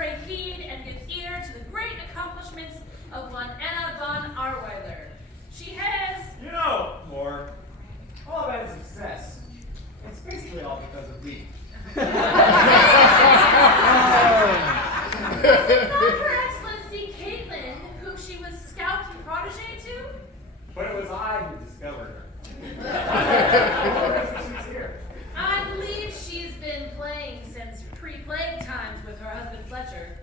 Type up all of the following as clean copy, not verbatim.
pray heed and give ear to the great accomplishments of one Anna von Arweiler. She has... You know, Lord, all of that is success. It's basically all because of me. Was it not Her Excellency Caitlin, whom she was scout and protege to? But it was I who discovered her. She's here. I believe she's been playing since pre-plague times with her husband Fletcher.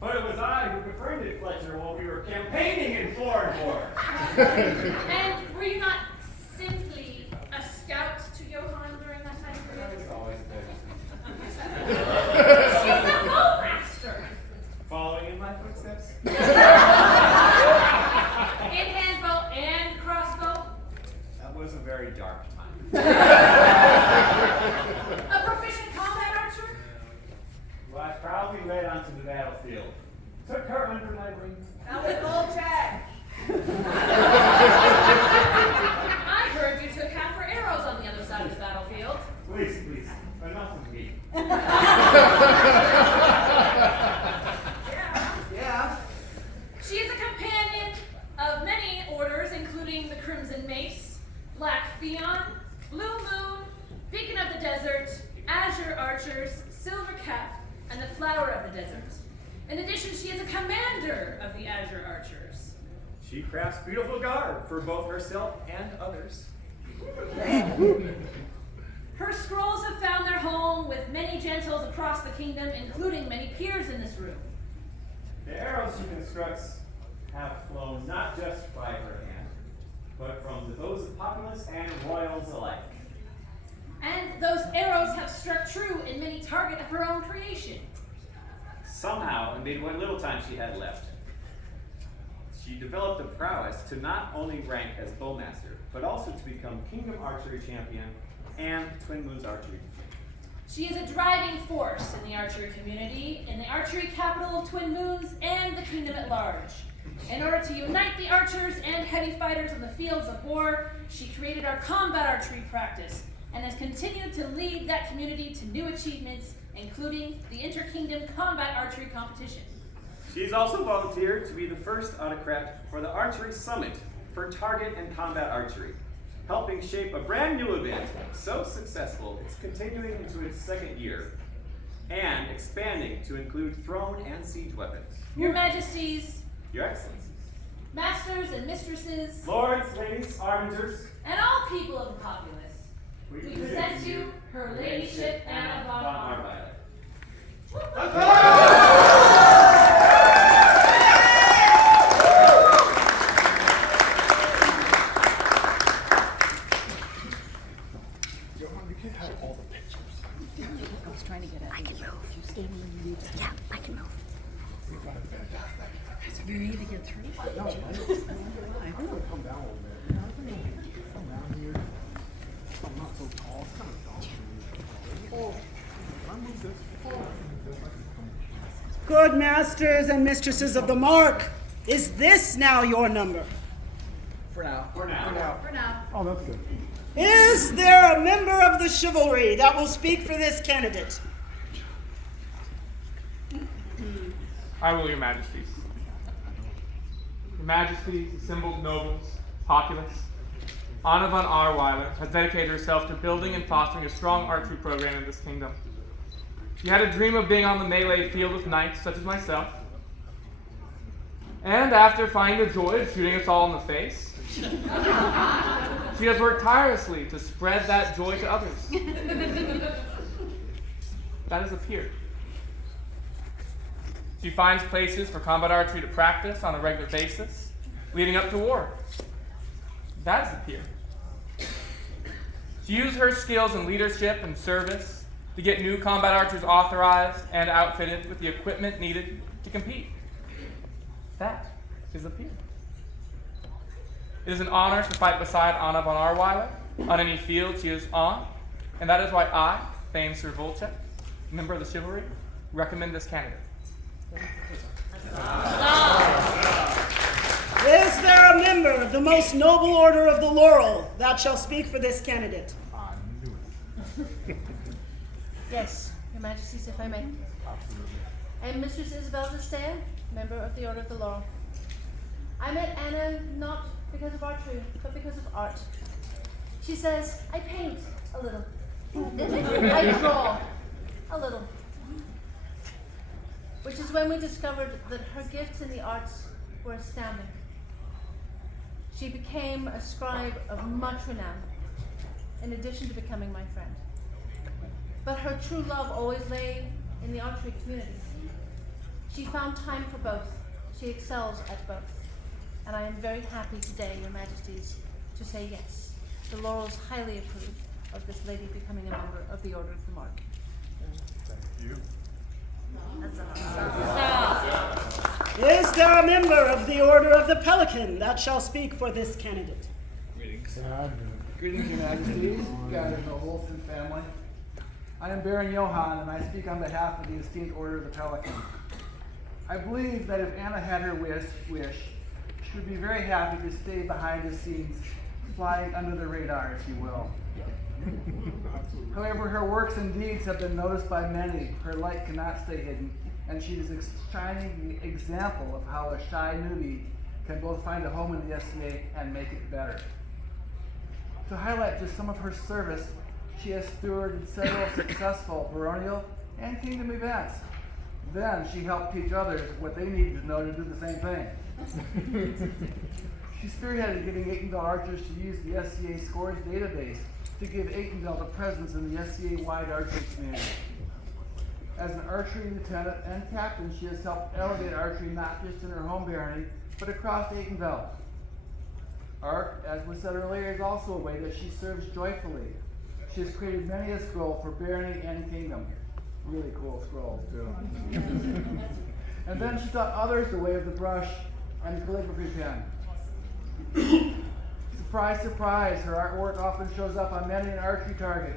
But it was I who befriended Fletcher while we were campaigning in foreign wars. And were you not simply a scout to Johann during that time period? It's always good. She's a bowmaster. Following in my footsteps. In handbow and crossbow. That was a very dark time. A proficient combat archer. Well, I proudly led onto the battlefield. Took her under my wing. Now with old Jack. I heard you took half her arrows on the other side of the battlefield. Please, please. Enough of me. Yeah. She is a companion of many orders, including the Crimson Mace, Black Phaeon, Blue Moon, Beacon of the Desert, Azure Archers, Silver Cap, and the Flower of the Desert. In addition, she is a commander of the Azure Archers. She crafts beautiful garb for both herself and others. Her scrolls have found their home with many gentles across the kingdom, including many peers in this room. The arrows she constructs have flown not just by her hand, but from the bows of populace and royals alike. And those arrows have struck true in many target of her own creation. Somehow, amid what little time she had left, she developed a prowess to not only rank as bowmaster, but also to become Kingdom Archery Champion and Twin Moons Archery. She is a driving force in the archery community, in the archery capital of Twin Moons, and the kingdom at large. In order to unite the archers and heavy fighters on the fields of war, she created our combat archery practice, and has continued to lead that community to new achievements, including the Inter-Kingdom Combat Archery Competition. She's also volunteered to be the first autocrat for the Archery Summit for target and combat archery, helping shape a brand new event so successful it's continuing into its second year, and expanding to include thrown and siege weapons. Your Majesties, Your Excellencies, Masters and Mistresses, Lords, Ladies, Armigers, and all people of the populace, we present you Her Ladyship Anna von Arweiler. I can move. You stay where you need to. Yeah, I can move. You need to get through. I'm gonna come down a little bit. Come down here. I'm not so tall. It's kind of tall. I move this. Good masters and mistresses of the mark, is this now your number? For now. For now. Oh, that's good. Is there a member of the chivalry that will speak for this candidate? I will, Your Majesties. Your Majesties, assembled nobles, populace, Anna von Arweiler has dedicated herself to building and fostering a strong archery program in this kingdom. She had a dream of being on the melee field with knights such as myself. And after finding the joy of shooting us all in the face, she has worked tirelessly to spread that joy to others. That is a peer. She finds places for combat archery to practice on a regular basis, leading up to war. That is a peer. She used her skills in leadership and service to get new combat archers authorized and outfitted with the equipment needed to compete. That is a peer. It is an honor to fight beside Anna von Arweiler on any field she is on, and that is why I, famed Sir Volchek, member of the chivalry, recommend this candidate. Is there a member of the most noble order of the laurel that shall speak for this candidate? I knew it. Yes, Your Majesties, if I may. Absolutely. I am Mistress Isabel Destea, member of the Order of the Laurel. I met Anna not because of archery, but because of art. She says, I paint a little. I draw a little. Which is when we discovered that her gifts in the arts were astounding. She became a scribe of much renown, in addition to becoming my friend. But her true love always lay in the archery community. She found time for both. She excels at both. And I am very happy today, Your Majesties, to say yes. The Laurels highly approve of this lady becoming a member of the Order of the Mark. Thank you. Is there a member of the Order of the Pelican that shall speak for this candidate? Greetings. Greetings, Your Majesties, gathered in the Olsen family. I am Baron Johann, and I speak on behalf of the esteemed Order of the Pelican. I believe that if Anna had her wish, she would be very happy to stay behind the scenes, flying under the radar, if you will. However, her works and deeds have been noticed by many. Her light cannot stay hidden, and she is a shining example of how a shy newbie can both find a home in the SCA and make it better. To highlight just some of her service, she has stewarded several successful baronial and kingdom events. Then she helped teach others what they needed to know to do the same thing. She spearheaded getting Aikendale archers to use the SCA scores database to give Aikendale the presence in the SCA-wide archery community. As an archery lieutenant and captain, she has helped elevate archery not just in her home barony, but across Aikendale. Art, as was said earlier, is also a way that she serves joyfully. She has created many a scroll for barony and kingdom. Really cool scrolls, too. And then she taught others the way of the brush and the calligraphy pen. Surprise, surprise, her artwork often shows up on many an archery target.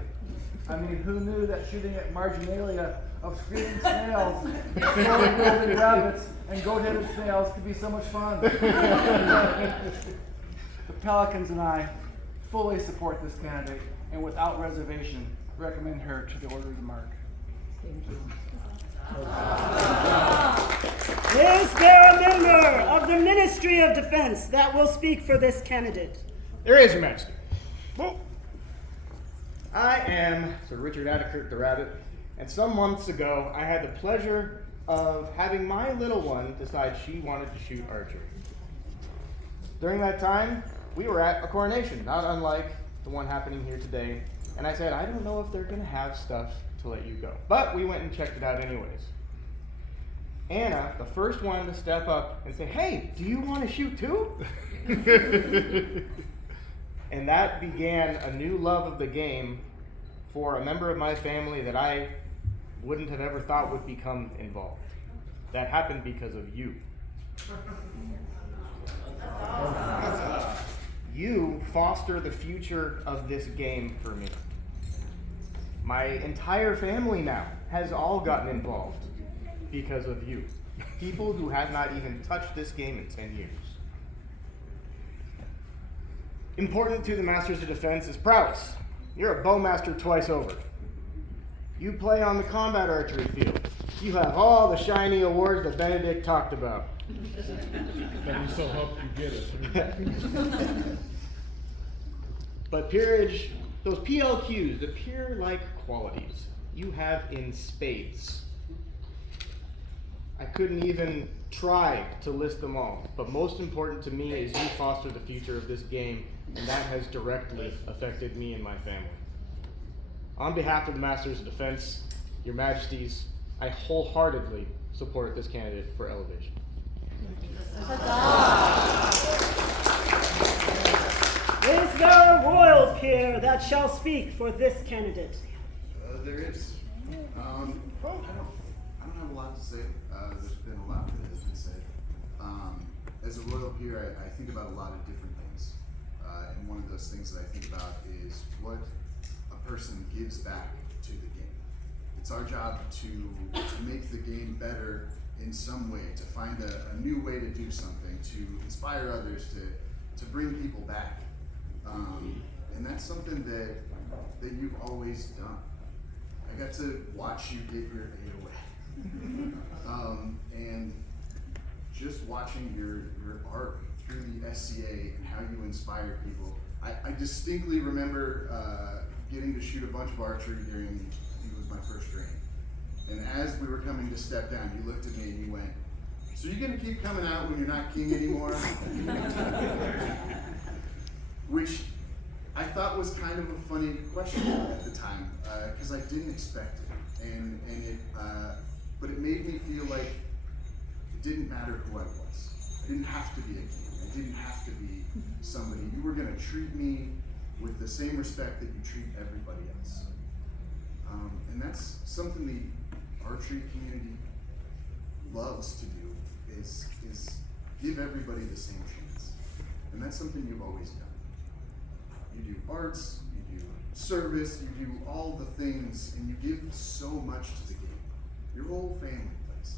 I mean, who knew that shooting at marginalia of screaming snails, slowly-building rabbits, and goat-headed snails could be so much fun? The Pelicans and I fully support this candidate, and without reservation, recommend her to the Order of the Mark. Is there a member of the Ministry of Defense that will speak for this candidate? There is, Your Majesty. Well, I am Sir Richard Atterkirk the Rabbit, and some months ago I had the pleasure of having my little one decide she wanted to shoot archery. During that time, we were at a coronation, not unlike the one happening here today, and I said, I don't know if they're going to have stuff to let you go. But we went and checked it out anyways. Anna, the first one to step up and say, hey, do you want to shoot too? And that began a new love of the game for a member of my family that I wouldn't have ever thought would become involved. That happened because of you. You foster the future of this game for me. My entire family now has all gotten involved because of you. People who have not even touched this game in 10 years. Important to the Masters of Defense is prowess. You're a bowmaster twice over. You play on the combat archery field. You have all the shiny awards that Benedict talked about. But we still hope you get it. But peerage, those PLQs, the peer-like qualities, you have in spades. I couldn't even try to list them all, but most important to me is you foster the future of this game, and that has directly affected me and my family. On behalf of the Masters of Defense, Your Majesties, I wholeheartedly support this candidate for elevation. Is there a royal peer that shall speak for this candidate? There is. I don't have a lot to say. There's been a lot that has been said. As a royal peer, I think about a lot of different things. And one of those things that I think about is what a person gives back to the game. It's our job to make the game better in some way, to find a new way to do something, to inspire others, to bring people back. And that's something that you've always done. I got to watch you get your 808. And just watching your arc through the SCA and how you inspire people. I distinctly remember getting to shoot a bunch of archery during, I think it was my first training. And as we were coming to step down, you looked at me and you went, "So you're gonna keep coming out when you're not king anymore?" Which I thought was kind of a funny question at the time, because I didn't expect it. But it made me feel like it didn't matter who I was. I didn't have to be a king. I didn't have to be somebody. You were gonna treat me with the same respect that you treat everybody else. And that's something the archery community loves to do, is give everybody the same chance. And that's something you've always done. You do arts, you do service, you do all the things, and you give so much to the game. Your whole family plays.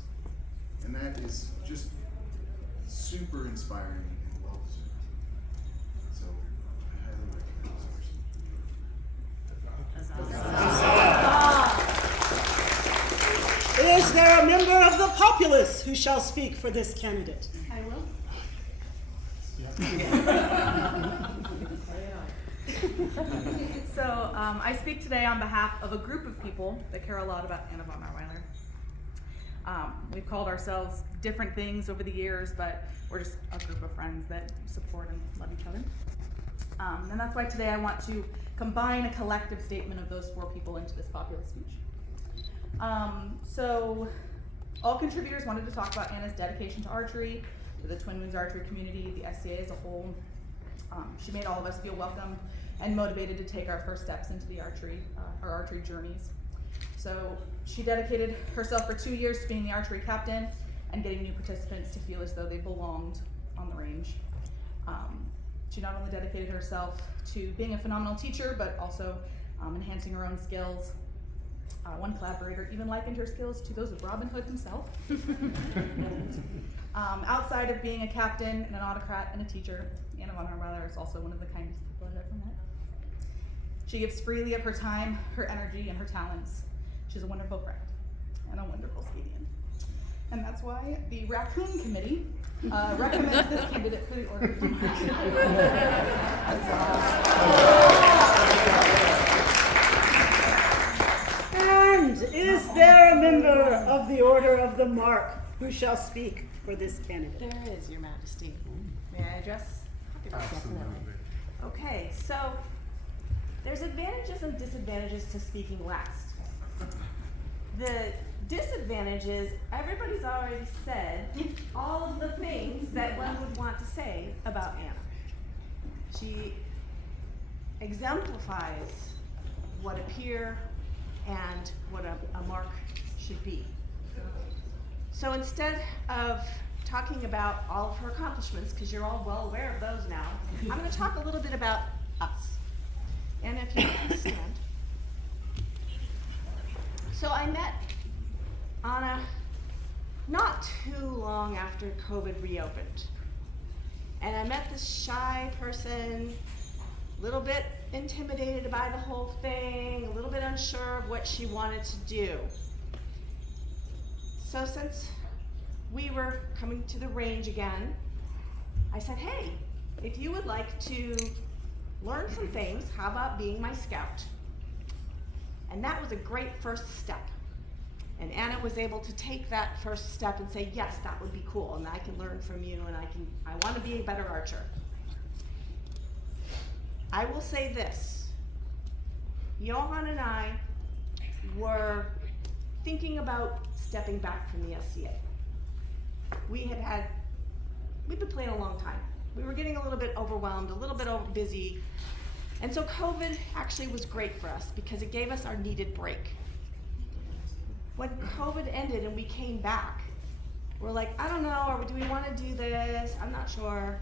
And that is just super inspiring and well deserved. So I highly recommend this person. Is there a member of the populace who shall speak for this candidate? I will. So I speak today on behalf of a group of people that care a lot about Anna von Arweiler. We've called ourselves different things over the years, but we're just a group of friends that support and love each other. And that's why today I want to combine a collective statement of those four people into this popular speech. So all contributors wanted to talk about Anna's dedication to archery, to the Twin Moons archery community, the SCA as a whole. She made all of us feel welcome and motivated to take our first steps into the our archery journeys. So she dedicated herself for 2 years to being the archery captain and getting new participants to feel as though they belonged on the range. She not only dedicated herself to being a phenomenal teacher, but also enhancing her own skills. One collaborator even likened her skills to those of Robin Hood himself. Outside of being a captain and an autocrat and a teacher, Anna von Arweiler is also one of the kindest people I've ever met. She gives freely of her time, her energy, and her talents. She's a wonderful friend and a wonderful Scadian. And that's why the Raccoon Committee recommends this candidate for the Order of the Mark. And is there a member of the Order of the Mark who shall speak for this candidate? There is, Your Majesty. May I address? Definitely. Okay, so there's advantages and disadvantages to speaking last. The disadvantage is everybody's already said all of the things that one would want to say about Anna. She exemplifies what a peer and what a mark should be. So instead of talking about all of her accomplishments, because you're all well aware of those now, I'm going to talk a little bit about us. And if you can stand. So I met Anna not too long after COVID reopened. And I met this shy person, a little bit intimidated by the whole thing, a little bit unsure of what she wanted to do. So since we were coming to the range again, I said, hey, if you would like to learn some things, how about being my scout? And that was a great first step. And Anna was able to take that first step and say, yes, that would be cool, and I can learn from you, and I want to be a better archer. I will say this, Johan and I were thinking about stepping back from the SCA. We'd been playing a long time. We were getting a little bit overwhelmed, a little bit busy. And so COVID actually was great for us because it gave us our needed break. When COVID ended and we came back, we're like, I don't know, do we want to do this? I'm not sure.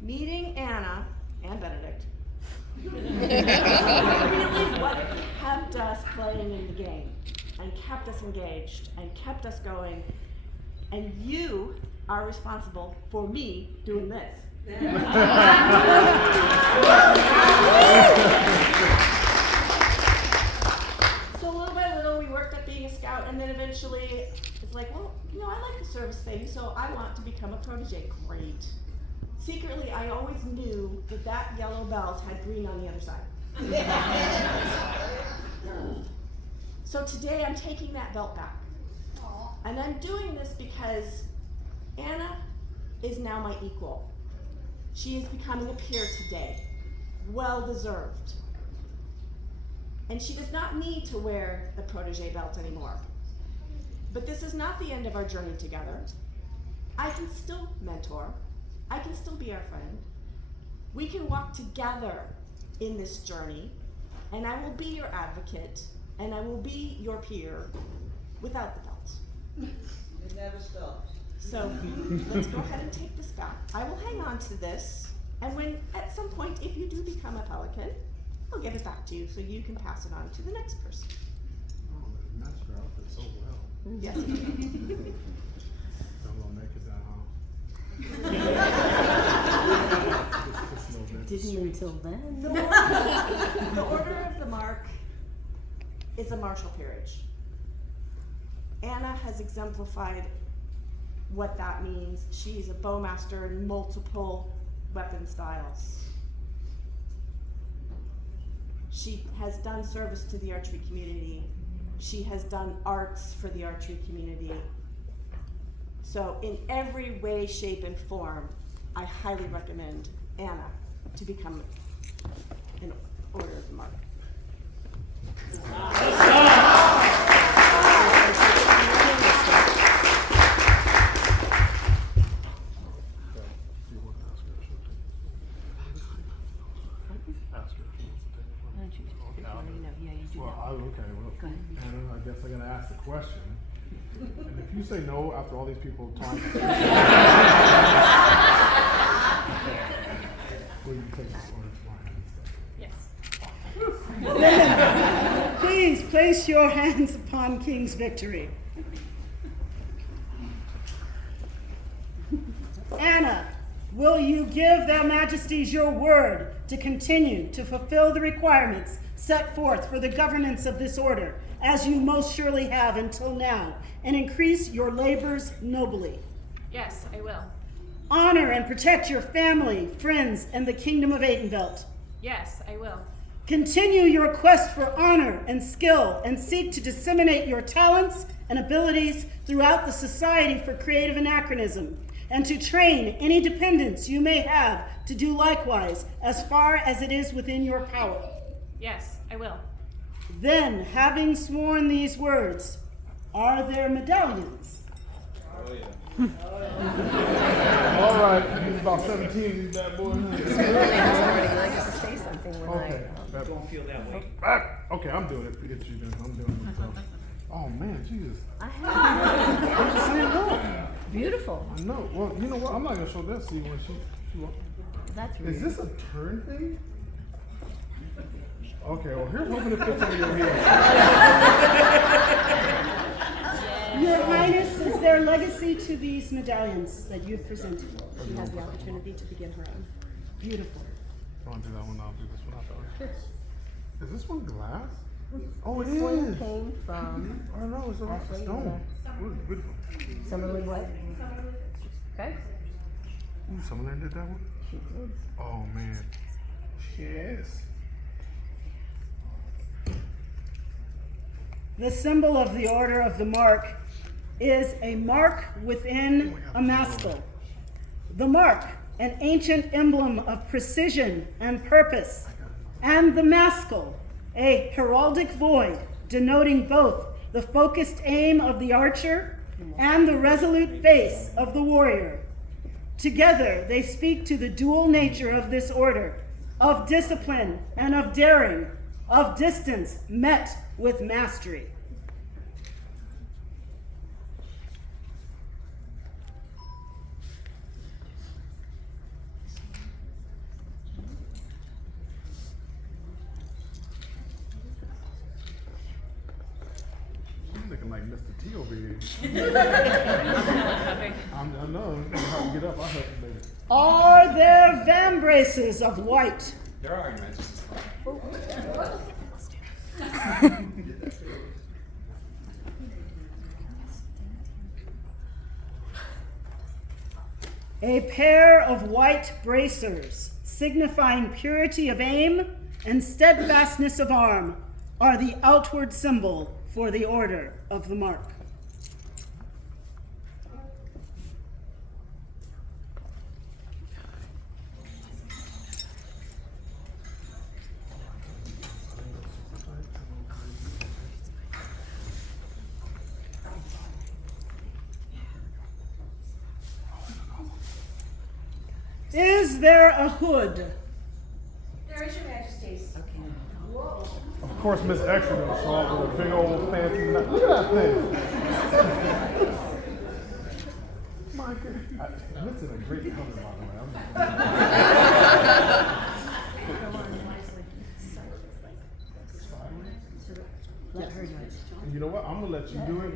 Meeting Anna and Benedict really what kept us playing in the game and kept us engaged and kept us going. And you are responsible for me doing this. So little by little, we worked at being a scout, and then eventually initially is like, well, you know, I like the service thing, so I want to become a protege. Great. Secretly, I always knew that that yellow belt had green on the other side. So today I'm taking that belt back. And I'm doing this because Anna is now my equal. She is becoming a peer today. Well deserved. And she does not need to wear the protege belt anymore. But this is not the end of our journey together. I can still mentor. I can still be our friend. We can walk together in this journey, and I will be your advocate, and I will be your peer without the belt. It never stops. So let's go ahead and take this back. I will hang on to this, and when at some point, if you do become a pelican, I'll give it back to you so you can pass it on to the next person. Oh, they matched her outfit so well. Yes. I'm gonna make it that home. Didn't until then. The Order of the Mark is a martial peerage. Anna has exemplified what that means. She's a bowmaster in multiple weapon styles. She has done service to the archery community. She has done arts for the archery community. So in every way, shape, and form, I highly recommend Anna to become an Order of the Mark. Anna, I guess I'm gonna ask the question. And if you say no after all these people talking, will you take this order from my hand? Yes. Please place your hands upon King's victory. Anna, will you give their majesties your word to continue to fulfill the requirements set forth for the governance of this order, as you most surely have until now, and increase your labors nobly? Yes, I will. Honor and protect your family, friends, and the kingdom of Atenvelt. Yes, I will. Continue your quest for honor and skill, and seek to disseminate your talents and abilities throughout the Society for Creative Anachronism, and to train any dependents you may have to do likewise, as far as it is within your power. Yes, I will. Then, having sworn these words, are there medallions? Oh, yeah. All right, he's about 17, these bad boys. Say something when Okay. Don't feel that way. Okay, I'm doing it. Forget you then. I'm doing it myself. Oh man, Jesus. I I'm have. just saying no. Beautiful. I know. Well, you know what? I'm not gonna show that to you when she That's Is rude. this a turn thing? Okay, well here's hoping it fits on your head. Your Highness, is there legacy to these medallions that you've presented? She has the opportunity to begin her own. Beautiful. I want to do that one. I'll do this one after. Is this one glass? Oh, it This one is. came from I don't know. It's a Ashley, stone. Ooh, beautiful. Summerlin what? Okay. Ooh, someone did that one? She did. Oh man. Yes. The symbol of the Order of the Mark is a mark within a maskell. The mark, an ancient emblem of precision and purpose, and the maskell, a heraldic void denoting both the focused aim of the archer and the resolute face of the warrior. Together, they speak to the dual nature of this order, of discipline and of daring, of distance met with mastery. I'm looking like Mr. T over here. I know. It's hard to get up. I help you, baby. Are there vambraces of white? There are, Your Majesty. A pair of white bracers, signifying purity of aim and steadfastness of arm, are the outward symbol for the Order of the Mark. Is there a hood? There is, Your Majesties. Of course, Miss Extra gonna show up with a big old fancy knife. Look at that thing. My God. This is a great color, by the way. And you know what? I'm gonna let you do it.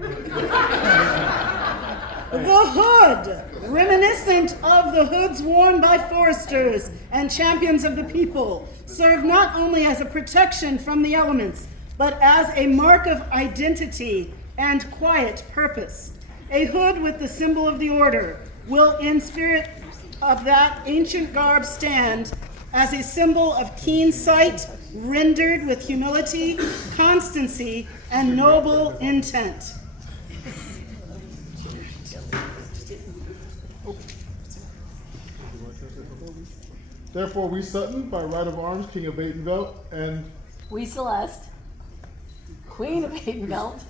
The hood, reminiscent of the hoods worn by foresters and champions of the people, serve not only as a protection from the elements, but as a mark of identity and quiet purpose. A hood with the symbol of the order will, in spirit of that ancient garb, stand as a symbol of keen sight, rendered with humility, constancy, and noble intent. Therefore, we Sutton, by right of arms, King of Atenvelt, and We Celeste, Queen of Atenvelt,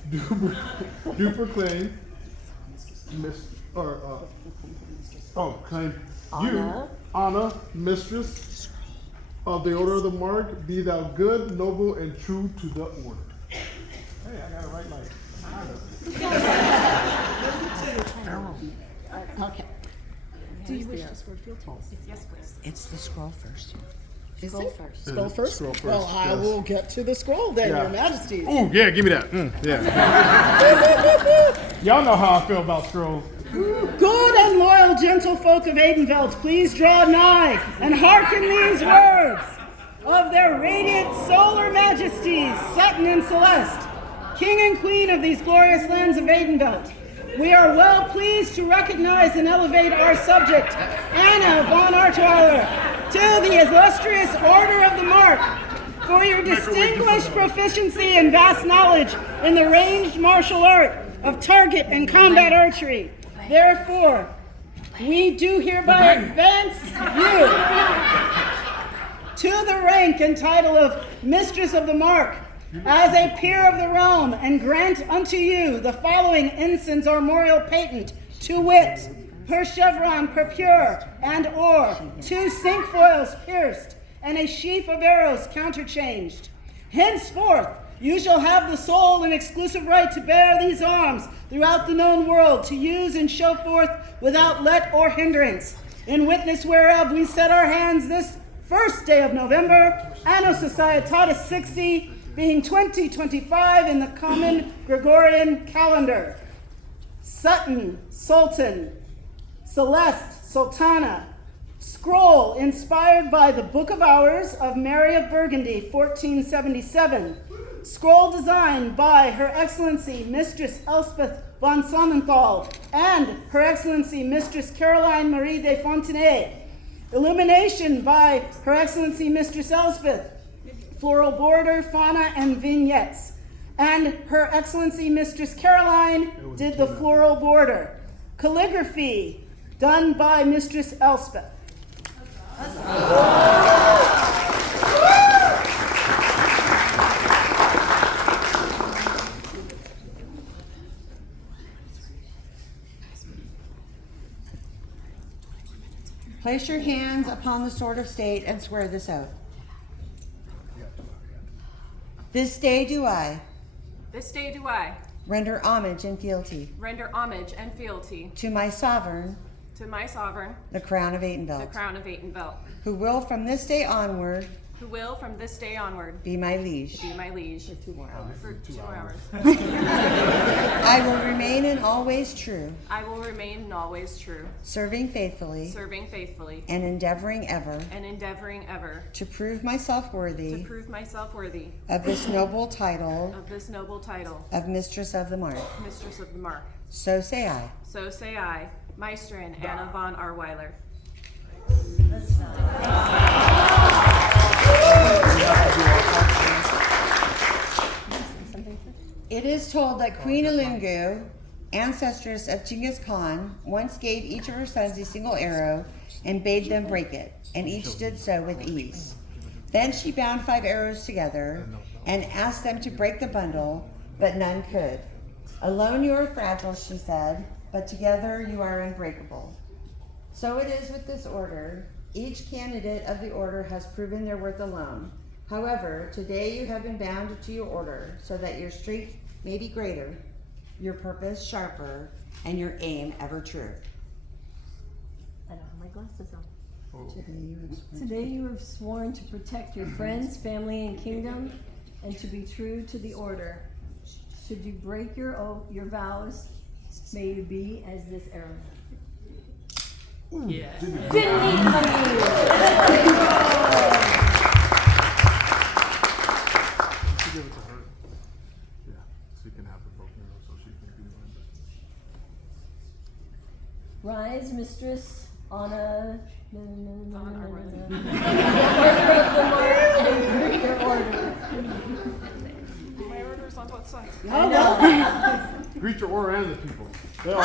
do proclaim, claim you, Anna, mistress of the Order of the Mark, be thou good, noble, and true to the order. Hey, I got it right like. Okay. Do you wish to swear fealty? Yes, please. It's the scroll first. Scroll first. Scroll first? Scroll first, Well, I yes. will get to the scroll then, Yeah. Your Majesty. Oh, yeah, give me that. Yeah. Y'all know how I feel about scrolls. Good and loyal gentlefolk of Atenvelt, please draw nigh and hearken these words of their radiant solar majesties, Sutton and Celeste, King and Queen of these glorious lands of Atenvelt. We are well pleased to recognize and elevate our subject, Anna von Artweiler, to the illustrious Order of the Mark for your distinguished proficiency and vast knowledge in the ranged martial art of target and combat archery. Therefore, we do hereby advance you to the rank and title of Mistress of the Mark as a peer of the realm, and grant unto you the following ensign's armorial patent, to wit, per chevron, per pure, and or 2 cinquefoils pierced, and a sheaf of arrows counterchanged. Henceforth, you shall have the sole and exclusive right to bear these arms throughout the known world, to use and show forth without let or hindrance. In witness whereof we set our hands this first day of November, Anno Societatis 60, being 2025 in the common Gregorian calendar. Sutton, Sultan, Celeste, Sultana. Scroll inspired by the Book of Hours of Mary of Burgundy, 1477. Scroll designed by Her Excellency Mistress Elspeth von Sonnenthal and Her Excellency Mistress Caroline Marie de Fontenay. Illumination by Her Excellency Mistress Elspeth. Floral border, fauna, and vignettes. And Her Excellency Mistress Caroline did the floral border. Calligraphy done by Mistress Elspeth. Place your hands upon the sword of state and swear this oath. This day do I render homage and fealty to my sovereign, the Crown of Atenvelt, who will from this day onward be my liege. For 2 more hours. I will remain and always true, serving faithfully and endeavoring ever to prove myself worthy of this noble title of Mistress of the Mark. So say I. Meisterin Anna von Arweiler. It is told that Queen Ilungu, ancestress of Genghis Khan, once gave each of her sons a single arrow and bade them break it, and each did so with ease. Then she bound 5 arrows together and asked them to break the bundle, but none could. Alone you are fragile, she said, but together you are unbreakable. So it is with this order. Each candidate of the order has proven their worth alone. However, today you have been bound to your order so that your strength may be greater, your purpose sharper, and your aim ever true. I don't have my glasses on. Today you have sworn to protect your friends, family, and kingdom, and to be true to the order. Should you break your vows, may you be as this arrow. Yeah. Didn't need money. Give it to her. Yeah, so you can have the broken arrow so she can be one. Rise, Mistress Anna. Your order. My order's on both sides. Greet your order and the people. They all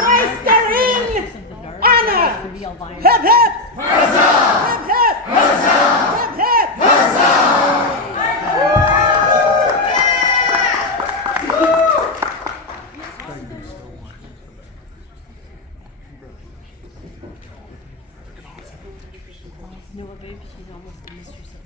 Meisterin! Anna! Hip hip! Hip hip! Hip hip! No, babe, she's almost the mistress of